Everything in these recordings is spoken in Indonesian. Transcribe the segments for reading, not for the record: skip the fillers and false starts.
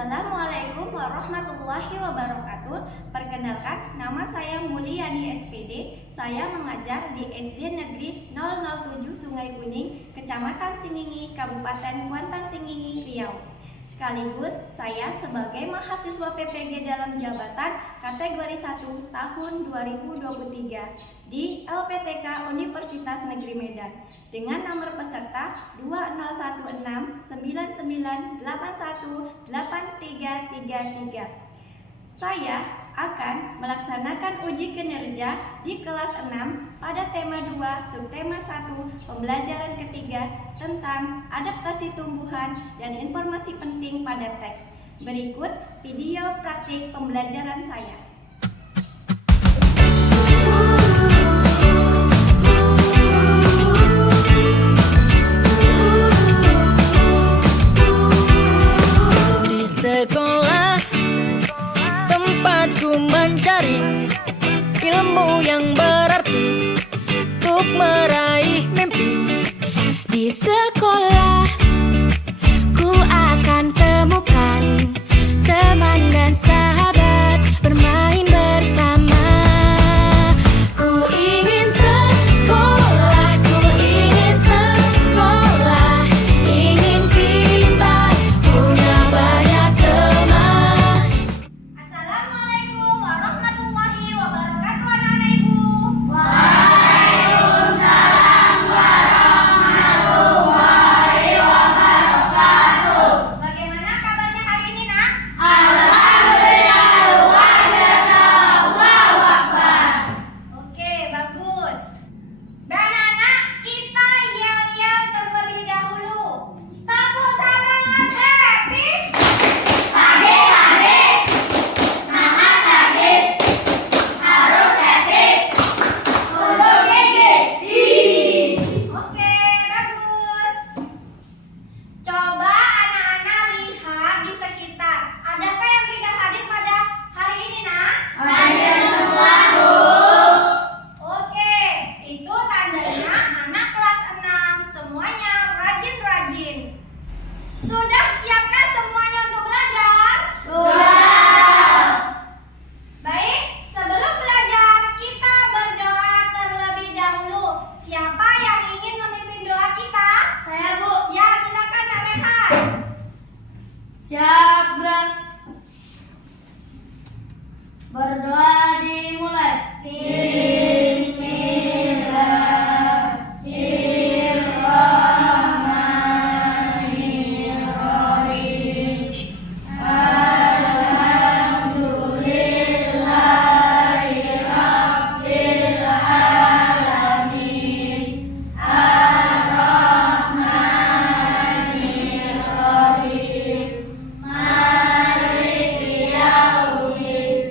Assalamualaikum warahmatullahi wabarakatuh. Perkenalkan, nama saya Mulyani SPD. Saya mengajar di SD Negeri 007 Sungai Kuning, Kecamatan Singingi, Kabupaten Kuantan Singingi, Riau. Sekaligus saya sebagai mahasiswa PPG dalam jabatan kategori 1 tahun 2023 di LPTK Universitas Negeri Medan dengan nomor peserta 2016-9981-8333. Saya akan melaksanakan uji kinerja di kelas 6 pada tema 2 subtema 1 pembelajaran ketiga tentang adaptasi tumbuhan dan informasi penting pada teks. Berikut video praktik pembelajaran saya. Di sekolah tempatku mencari ilmu yang berarti untuk meraih mimpi. Di sekolah ku akan temukan teman dan sahabat bermain bersama. Ku ingin sekolah, ingin pintar, punya banyak teman. Assalamualaikum warahmatullahi wabarakatuh, anak-anak ibu. Bagaimana kabarnya hari ini, nak? Oke, bagus. Anak-anak, kita yel-yel terlebih dahulu. Tepuk semangat, happy. Oke, bagus. Coba anak-anak lihat di sekitar. Adakah yang tidak hadir pada hari ini, nak? Oke, itu tandanya anak kelas 6 semuanya rajin-rajin. Sudah siapkah semuanya untuk belajar? Baik, sebelum belajar kita berdoa terlebih dahulu. Siapa yang ingin memimpin doa kita? Saya, Bu. Ya, silakan Kak Rehan. Siap, gerak. Berdoa dimulai. Bismillahirrahmanirrahim. Alhamdulillahirabbil alamin. Ar-Rahmanirrahim. Maliki yaumiddin.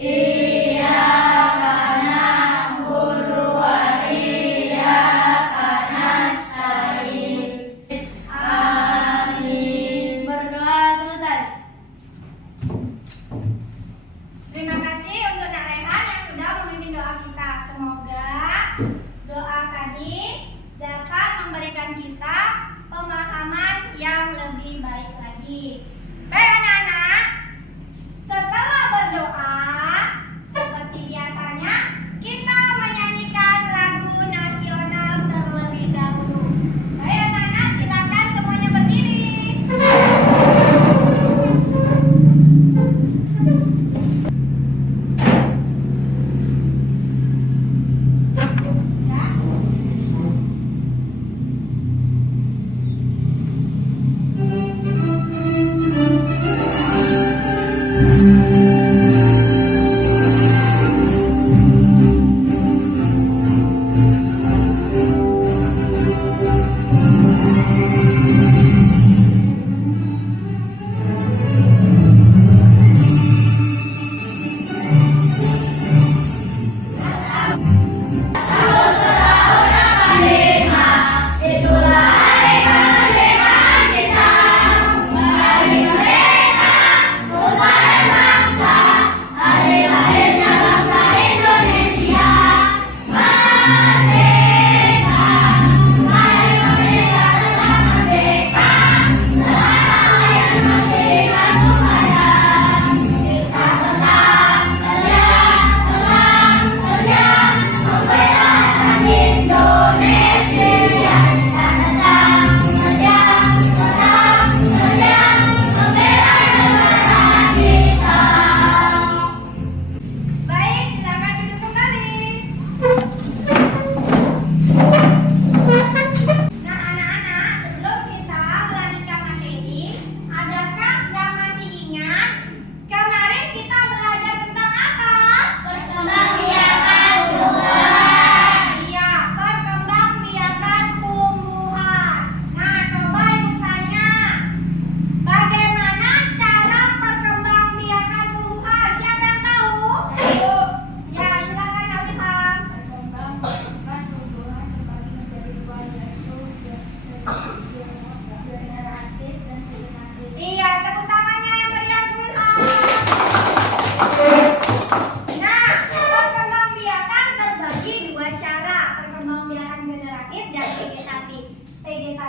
Iyyaka na'budu wa iyyaka nasta'in. Amin. Berdoa selesai. Terima kasih untuk Kak Rehan yang sudah memimpin doa kita. Semoga doa tadi dapat memberikan kita pemahaman yang lebih baik lagi. Baik anak-anak, setelah berdoa, seperti biasanya, kita menyanyikan lagu nasional terlebih dahulu. Baik anak-anak, silakan semuanya berdiri. Ya.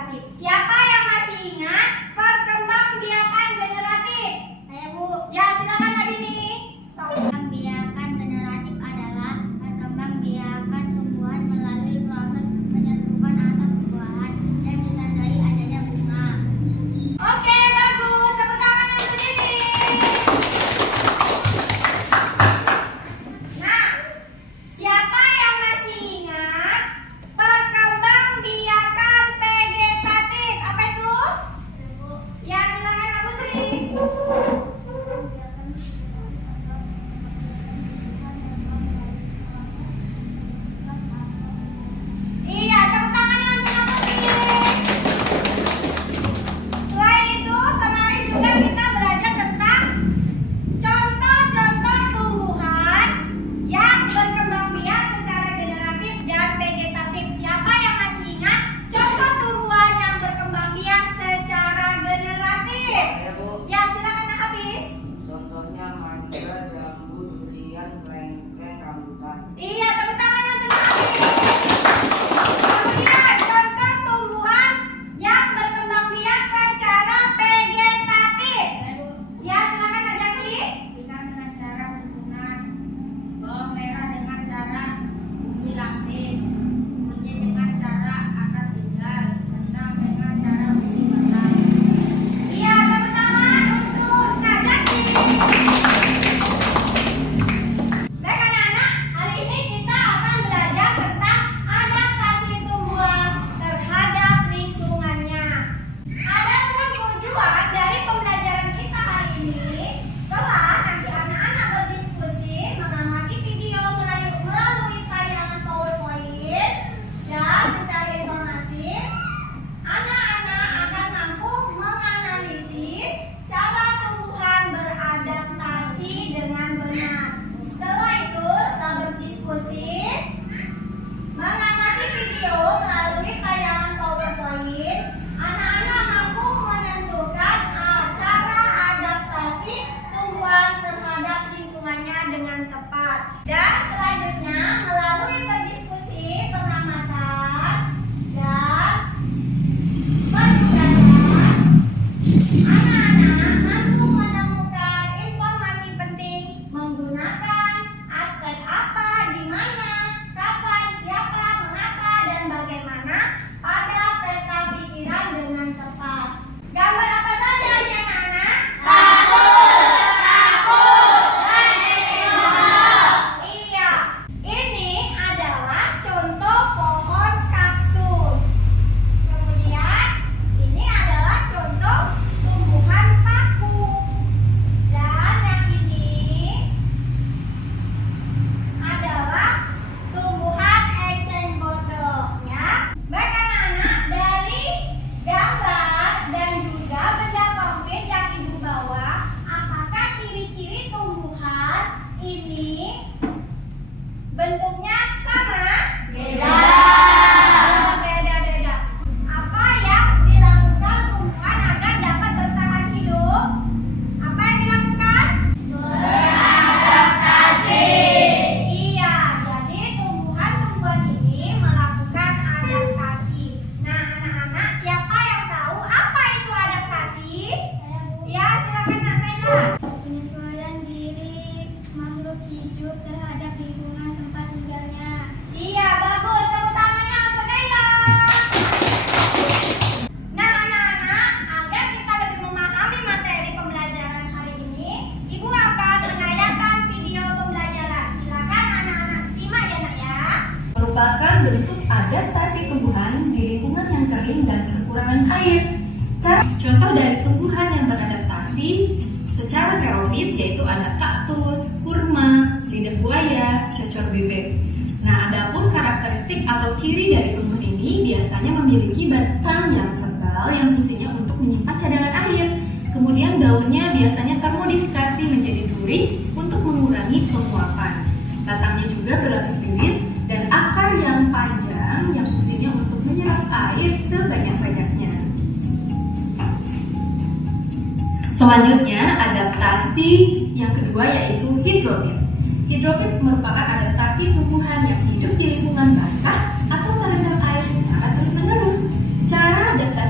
vegetatif. Siapa yang masih ingat perkembangbiakan generatif? Saya, Bu. Ya, silakan Adini. Perkembangbiakan generatif adalah perkembangbiakan tumbuhan melalui proses penyerbukan atau pembuahan dan ditandai adanya bunga. Oke, bagus. Tepuk tangan untuk Adini. Nah, siapa yang masih ingat perkembangbiakan vegetatif? Apa itu? Ya, silakan Kak Putri. Iya, tepuk tangannya untuk Kak Putri. Selain itu, kemarin juga kita belajar tentang contoh-contoh tumbuhan yang berkembang biak secara generatif dan vegetatif. Siapa yang masih ingat contoh tumbuhan yang berkembang biak secara generatif? Ya, Bu. Ya, silakan Kak Hafiz. Contohnya mangga, jambu, durian, kelengkeng, rambutan. Iya, tepuk tangannya untuk Kak Hafiz. Kemudian contoh tumbuhan yang berkembang biak secara vegetatif. Ya, silakan Kak Jaki. Pisang dengan cara bertunas, bawang merah dengan cara bumi lapis, kunyit dengan cara akar tinggal, kentang dengan cara bumi matang. Iya, tepuk tangan untuk Kak Jaki. Baik anak-anak, hari ini kita akan belajar tentang adaptasi tumbuhan terhadap lingkungannya. Adapun tujuan dari pembelajaran kita hari ini, setelah nanti anak-anak berdiskusi, mengamati video melalui tayangan PowerPoint dan mencari informasi, anak-anak akan mampu menganalisis cara tumbuhan beradaptasi dengan benar. Setelah itu, setelah berdiskusi, mengamati video melalui tayangan PowerPoint, anak-anak mampu menentukan cara adaptasi tumbuhan terhadap lingkungannya dengan tepat. Dan selanjutnya, melalui berdiskusi, pengamatan, dan penjelasan, anak-anak mampu menemukan informasi penting menggunakan aspek apa, di mana, kapan, siapa, mengapa, dan bagaimana pada peta pikiran dengan tepat. Gambar apa saja ini anak-anak? Iya, ini adalah contoh pohon kaktus. Kemudian ini adalah contoh tumbuhan paku. Dan yang ini adalah tumbuhan eceng gondok ya. Baik anak-anak, dari gambar dan juga benda konkret yang ibu bawa, apakah ciri-ciri tumbuhan ini bentuknya sama? Beda. Beda-beda. Apa yang dilakukan tumbuhan agar dapat bertahan hidup? Apa yang dilakukan? Beradaptasi. Iya, jadi tumbuhan-tumbuhan ini melakukan adaptasi. Nah, anak-anak, siapa yang tahu apa itu adaptasi? Ya, silakan Kak Naila. Penyesuaian diri makhluk hidup terhadap lingkungan tempat tinggalnya. Iya, bagus. Tepuk tangannya untuk Naila. Nah, anak-anak, agar kita lebih memahami materi pembelajaran hari ini, Ibu akan menayangkan video pembelajaran. Silakan anak-anak simak ya, Nak ya. Merupakan bentuk adaptasi tumbuhan di lingkungan yang kering dan kekurangan air. Contoh dari tumbuhan yang beradaptasi secara xerofit yaitu ada kaktus, kurma, lidah buaya, cocor bebek. Nah, adapun karakteristik atau ciri dari tumbuhan ini biasanya memiliki batang yang tebal yang fungsinya untuk menyimpan cadangan air. Kemudian daunnya biasanya termodifikasi menjadi duri untuk mengurangi penguapan. Batangnya juga berlapis bibit dan akar yang panjang yang fungsinya untuk menyerap air sebanyak-banyaknya. Selanjutnya, adaptasi yang kedua yaitu hidrofit. Hidrofit merupakan adaptasi tumbuhan yang hidup di lingkungan basah atau terendam air secara terus-menerus. Cara adaptasi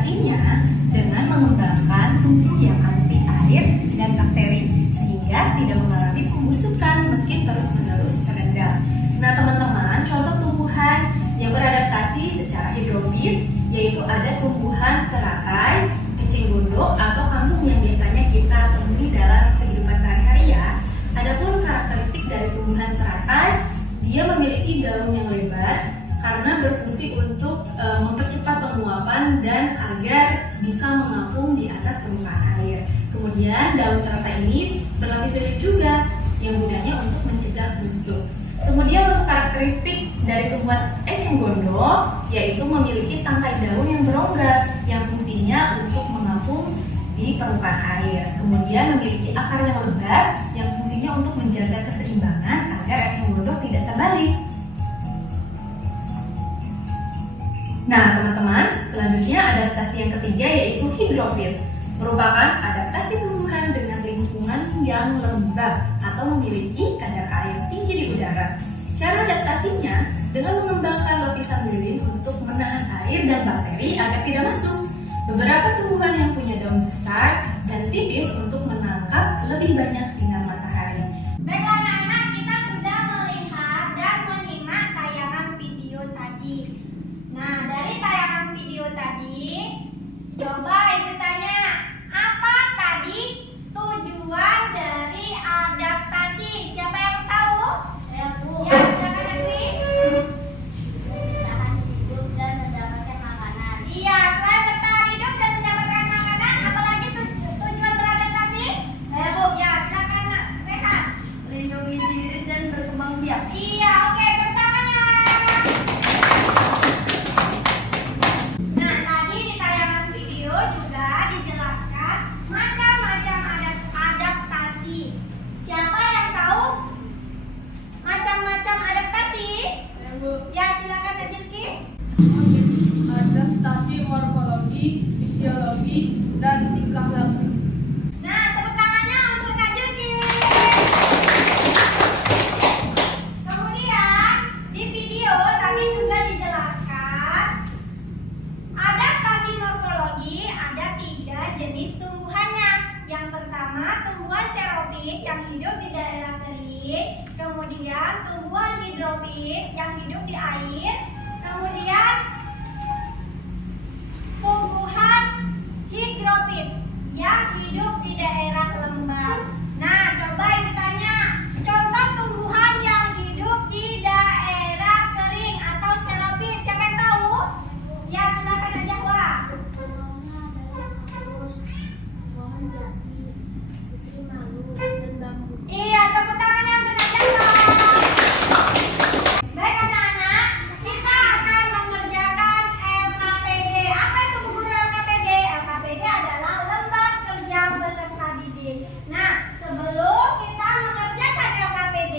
beradaptasi secara hidrofit, yaitu ada tumbuhan teratai, eceng gondok atau kangkung yang biasanya kita temui dalam kehidupan sehari-hari ya. Adapun karakteristik dari tumbuhan teratai, dia memiliki daun yang lebar karena berfungsi untuk mempercepat penguapan dan agar bisa mengapung di atas permukaan air. Kemudian daun teratai ini berlapis lilit juga yang gunanya untuk mencegah busuk. Kemudian untuk karakteristik dari tumbuhan eceng gondok, yaitu memiliki tangkai daun yang berongga yang fungsinya untuk mengapung di permukaan air. Kemudian memiliki akar yang lebar yang fungsinya untuk menjaga keseimbangan agar eceng gondok tidak terbalik. Nah teman-teman, selanjutnya adaptasi yang ketiga yaitu hidrofit, merupakan adaptasi tumbuhan dengan lingkungan yang lembab atau memiliki kadar air tinggi di udara. Cara adaptasinya dengan mengembangkan lapisan lilin untuk menahan air dan bakteri agar tidak masuk. Beberapa tumbuhan yang punya daun besar dan tipis untuk menangkap lebih banyak sinar matahari. Baiklah anak-anak, kita sudah melihat dan menyimak tayangan video tadi. Nah, dari tayangan video tadi, coba ibu tanya, apa tadi tujuan dari adaptasi? Siapa yang tahu? Saya tahu. Ya, silakan Edwin. Bertahan hidup dan mendapatkan makanan. Iya, selain bertahan hidup dan mendapatkan makanan, apalagi tujuan beradaptasi? Saya Bu. Ya, silakan Rehan. Melindungi diri dan berkembang biak. Iya, oke, tepuk tangannya. Nah, tadi di tayangan video juga dijelaskan macam-macam adaptasi. Siapa yang tahu macam-macam adaptasi? Saya Bu. Ya, silakan Ajilkis. Adaptasi morfologi, fisiologi, dan tingkah laku. Nah, tepuk tangannya untuk Ajilkis. Kemudian di video tadi juga dijelaskan adaptasi morfologi ada 3 jenis tumbuhannya. Yang pertama tumbuhan xeropit yang hidup di daerah kering, kemudian tumbuhan hidrofit yang hidup di air, kemudian tumbuhan higrofit yang hidup di daerah lembab. Nah, coba ibu tanya, contoh tumbuhan yang hidup di daerah kering atau xeropit, siapa yang tahu? Ya, silakan aja Wah. Pohon jati, putri malu, dan bambu. Iya, tepuk tangannya untuk Najwa. Baik anak-anak, kita akan mengerjakan LKPD. Apa itu Bu Guru LKPD? LKPD adalah lembar kerja peserta didik. Nah, sebelum kita mengerjakan LKPD,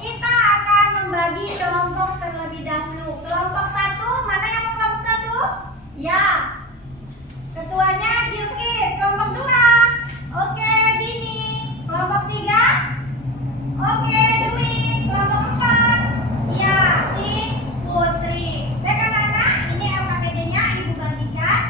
kita akan membagi kelompok terlebih dahulu. Kelompok 1, mana yang kelompok 1? Ya, ketuanya Jilkis. Kelompok 2, oke Dini. Kelompok 3, oke Dwi. Kelompok 4, ya si Putri. Baik anak-anak, ini LKPD-nya ibu bagikan.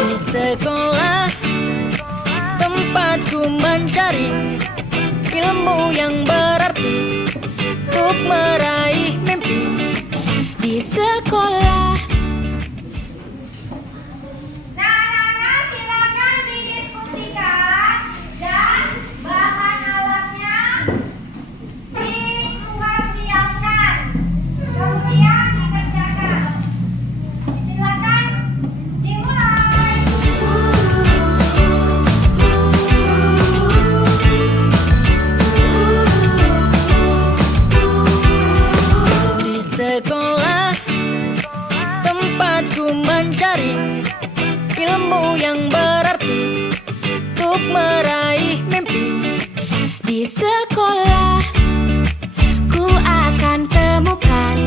Di sekolah tempatku mencari ilmu yang berarti untuk meraih mimpi. Di sekolah. Nah anak-anak, silakan didiskusikan dan bahan alatnya dipersiapkan, kemudian dikerjakan. Silakan dimulai. Di sekolah tempatku mencari ilmu yang berarti untuk meraih mimpi. Di sekolah ku akan temukan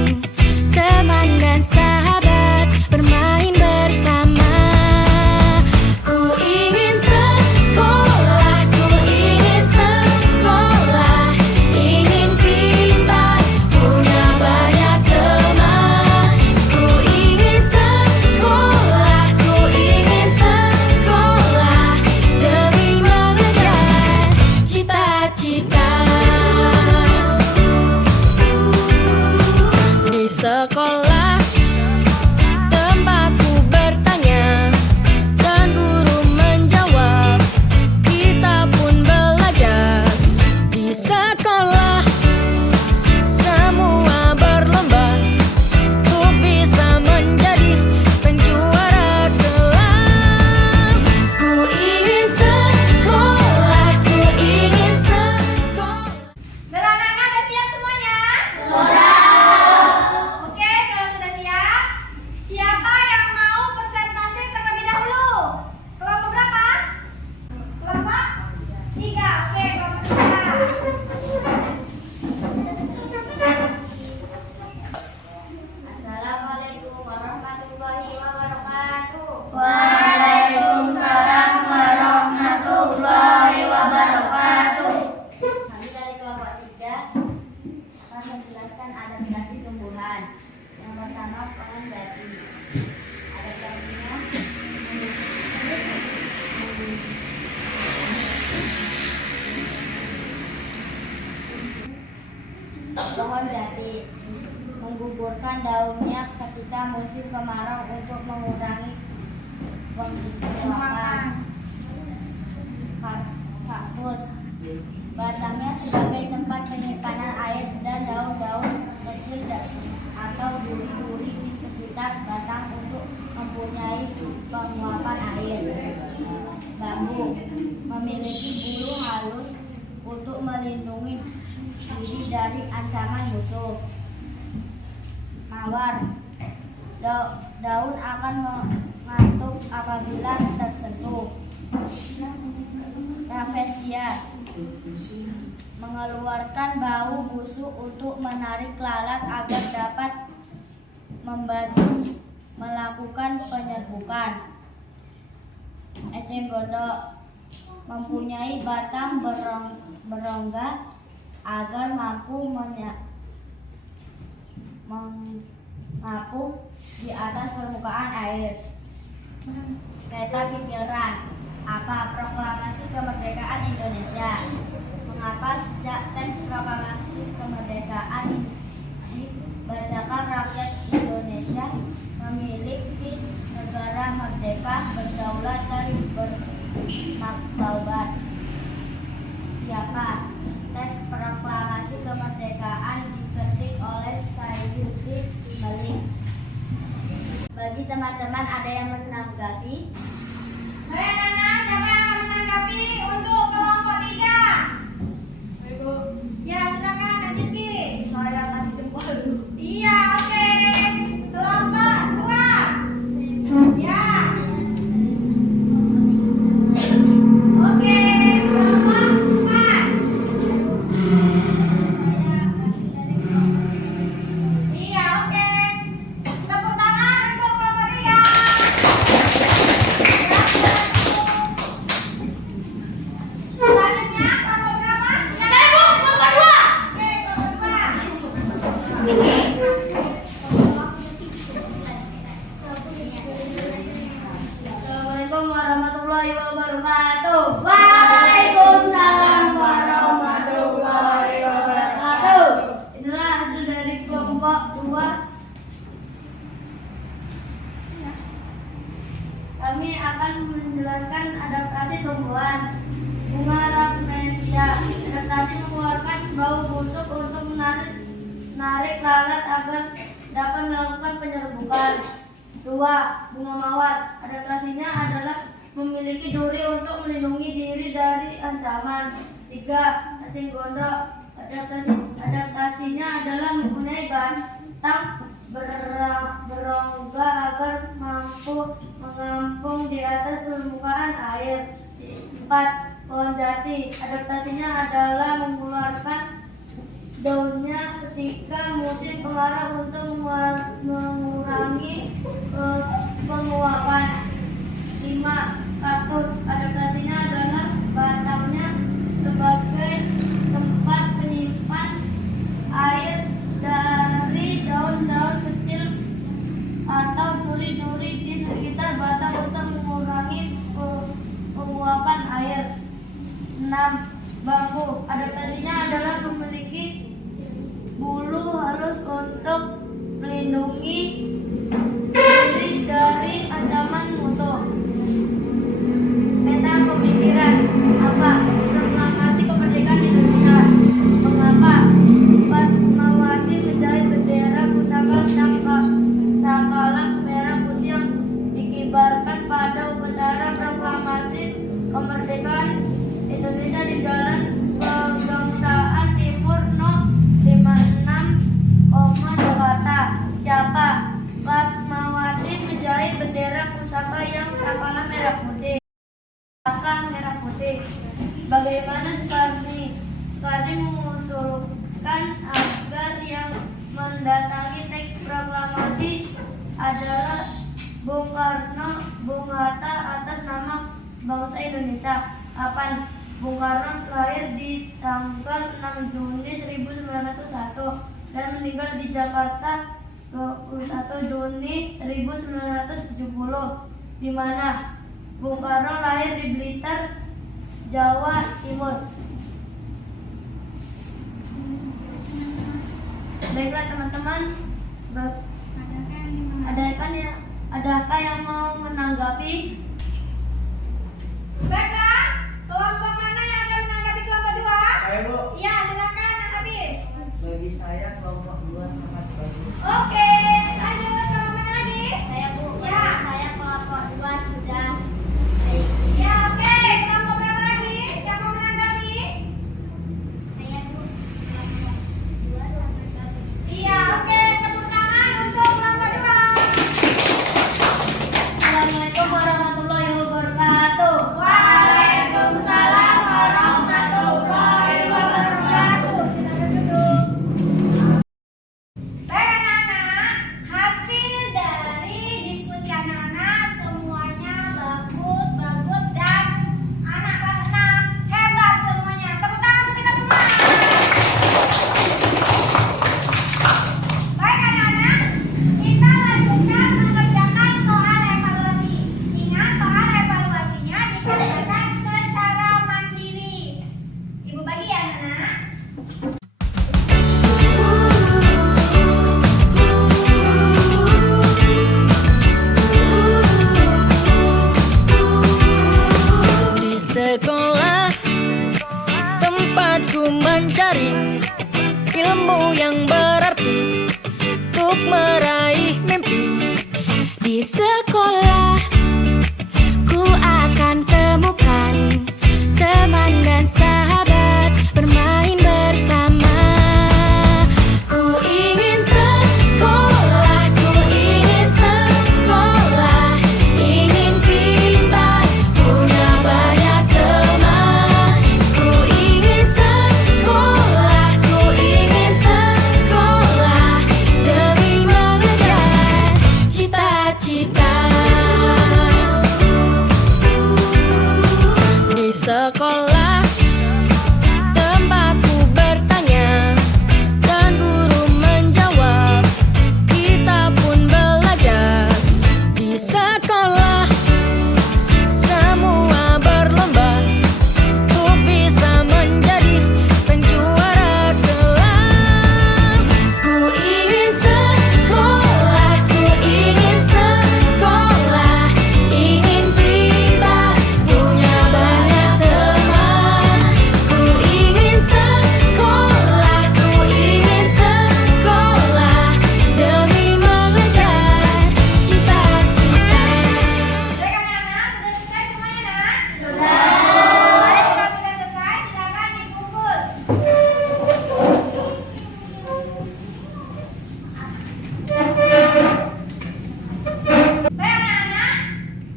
teman dan sahabat bermain bersama. Ku ingin sekolah, ku ingin sekolah, ingin pintar, punya banyak teman. Ku ingin sekolah, ku ingin sekolah. pohon jati, menggugurkan daunnya ketika musim kemarau untuk mengurangi penguapan. Kaktus, batangnya sebagai tempat penyimpanan air dan daun-daun kecil atau duri-duri di sekitar batang untuk mempunyai penguapan air. Bambu memiliki bulu halus untuk melindungi diri dari ancaman musuh. Mawar, daun akan mengantuk apabila tersentuh. Raffesia, mengeluarkan bau busuk untuk menarik lalat agar dapat membantu melakukan penyerbukan. Eceng gondok mempunyai batang berongga agar mampu mengapung di atas permukaan air. Peta pikiran, apa proklamasi kemerdekaan Indonesia? Mengapa sejak teks proklamasi kemerdekaan dibacakan rakyat Indonesia memiliki negara merdeka, berdaulat dan bermartabat? Siapa? Teks proklamasi kemerdekaan diketik oleh Sayyidud Malik. Bagi teman-teman ada yang menanggapi? Saya nanya, siapa yang akan menanggapi untuk kelompok 3? Ya, silakan lanjut, Kis. Saya kasih jempol dulu. Iya, oke. Kelompok 2. Ya. Oke, kelompok 4. Iya, oke. Tepuk tangan untuk kelompok 3. Selanjutnya kelompok berapa? Saya Bu, kelompok 2. Oke, kelompok 2. Assalamualaikum warahmatullahi wabarakatuh. Waalaikumsalam warahmatullahi wabarakatuh. Inilah hasil dari kelompok 2. Kami akan menjelaskan adaptasi tumbuhan. Bunga Raffesia. Adaptasi mengeluarkan bau busuk untuk menarik lalat agar dapat melakukan penyerbukan. 2. Bunga mawar. Adaptasinya adalah memiliki duri untuk melindungi diri dari ancaman. 3. Eceng gondok. Adaptasinya adalah mempunyai batang berongga agar mampu mengapung di atas permukaan air. 4. Pohon jati. Adaptasinya adalah mengeluarkan daunnya ketika musim kemarau untuk mengurangi penguapan. 5. Kaktus. Adaptasinya adalah batangnya sebagai tempat penyimpan air dari daun-daun kecil atau duri-duri di sekitar batang untuk mengurangi penguapan air. 6. Bambu. Adaptasinya adalah memiliki bulu halus untuk melindungi diri dari ancaman musuh. Peta pemikiran, apa proklamasi kemerdekaan Indonesia? Mengapa Fatmawati menjahit bendera pusaka sakala merah putih yang dikibarkan pada upacara proklamasi kemerdekaan Indonesia di Jalan Pegangsaan Timur No. 56, Jakarta? Siapa? Fatmawati menjahit bendera pusaka yang sakala merah putih. Pusaka merah putih. Bagaimana Soekarno mengusulkan agar yang mendatangi teks proklamasi adalah Bung Karno, Bung Hatta atas nama bangsa Indonesia. 8. Bung Karno lahir di tanggal 6 Juni 1901 dan meninggal di Jakarta 21 Juni 1970. Di mana? Bung Karno lahir di Blitar, Jawa Timur. Baiklah teman-teman, adakah yang mau menanggapi? Baiklah, kelompok mana yang akan menanggapi kelompok 2? Saya, Bu. Ya, silakan Habis. Bagi saya kelompok 2 sangat bagus. Oke, lanjut kelompok mana lagi? Saya Bu, Ya. saya kelompok 2 sudah. Ya, oke. Kelompok berapa lagi yang mau menanggapi? Saya Bu, kelompok 2 sangat bagus. Iya, oke. Tepuk tangan untuk kelompok 2. Assalamualaikum warahmatullahi wabarakatuh. Waalaikumsalam warahmatullahi wabarakatuh. Silakan duduk. Baik anak-anak, hasil dari diskusi anak-anak semuanya bagus dan anak kelas 6 hebat semuanya. Tepuk tangan untuk kita semua. Baik anak-anak, kita lanjutkan mengerjakan soal evaluasi. Ingat soal evaluasinya dikerjakan secara mandiri. Ibu bagi ya anak-anak. Di sekolah tempatku mencari ilmu yang berarti untuk meraih mimpi. Di sekolah ku akan temukan teman dan sahabat bermain bersama. Ku ingin sekolah, ingin pintar, punya banyak teman. Ku ingin sekolah, demi mengejar cita-cita. Di sekolah tempatku bertanya dan guru menjawab, kita pun belajar. Di sekolah semua berlomba untuk bisa menjadi sang juara kelas. Ku ingin sekolah, ingin pintar, punya banyak teman. Ku ingin sekolah, demi mengejar cita-cita. Baik anak-anak, sudah selesai semuanya nak? Sudah. Baik, kalau sudah selesai silakan dikumpul. Baik anak-anak,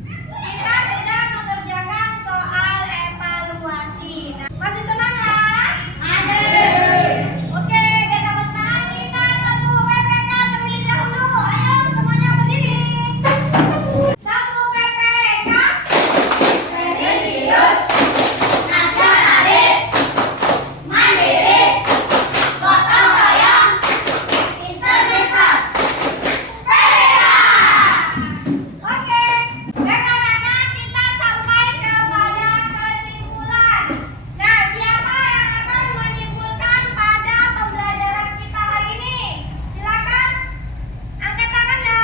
kita sudah mengerjakan soal evaluasi. Nah, masih semangat? Masih. Oke, biar tambah semangat kita sapu PPK terlebih dahulu. Ayo semuanya berdiri. Sapu PPK. Religius, nasionalis, mandiri, gotong royong, integritas. Oke, baik anak-anak, kita sampai kepada kesimpulan. Nah, siapa yang akan menyimpulkan pada pembelajaran kita hari ini? Silakan angkat tangannya.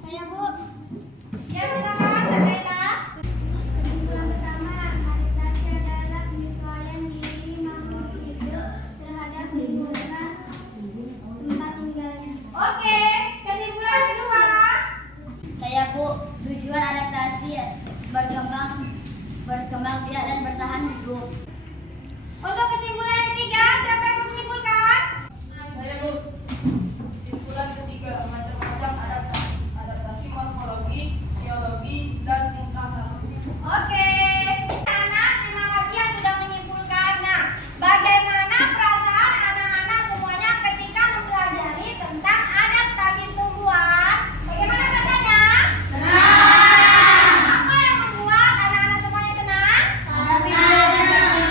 Saya Bu. Ya, silakan, Nabila. Kesimpulan pertama, adaptasi adalah penyesuaian diri makhluk hidup terhadap lingkungan tempat tinggalnya. Oke, kesimpulan kedua. Saya Bu, tujuan adaptasi berkembang biak dan bertahan hidup. Untuk kesimpulan yang ketiga, siapa yang mau menyimpulkan? Saya, Bu. Kesimpulan ketiga, macam-macam adaptasi morfologi, psikologi, dan tingkah laku. Oke, anak, terima kasih yang sudah menyimpulkan. Nah, bagaimana perasaan anak-anak semuanya ketika mempelajari tentang adaptasi tumbuhan? Bagaimana rasanya? Senang. Apa yang membuat anak-anak semuanya senang? Adaptasi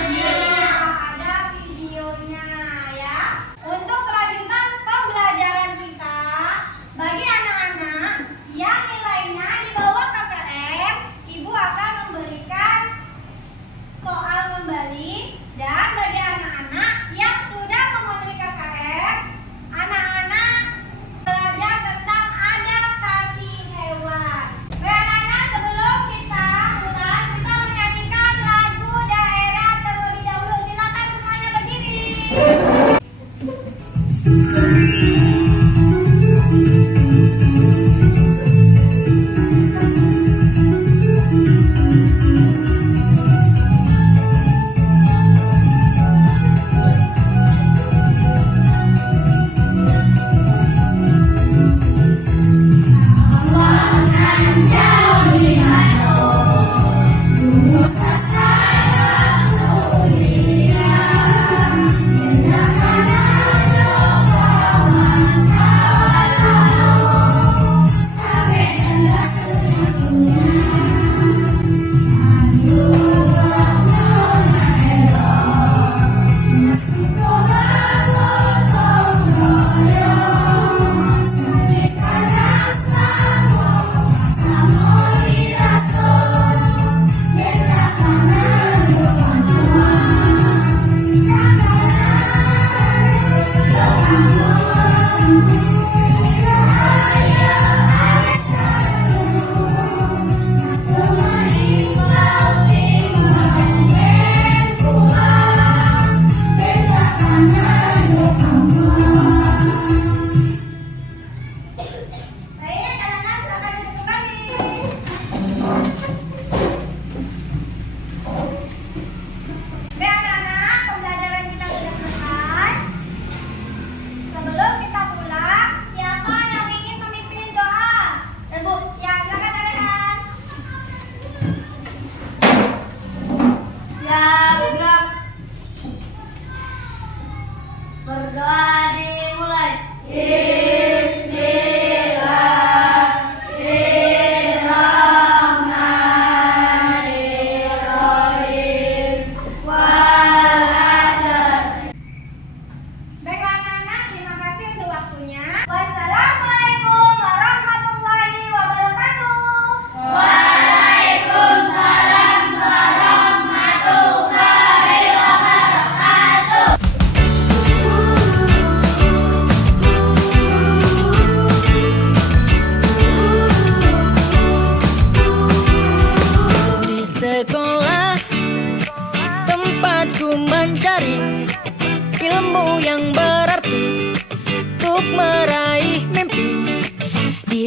yang berarti untuk meraih mimpi. Di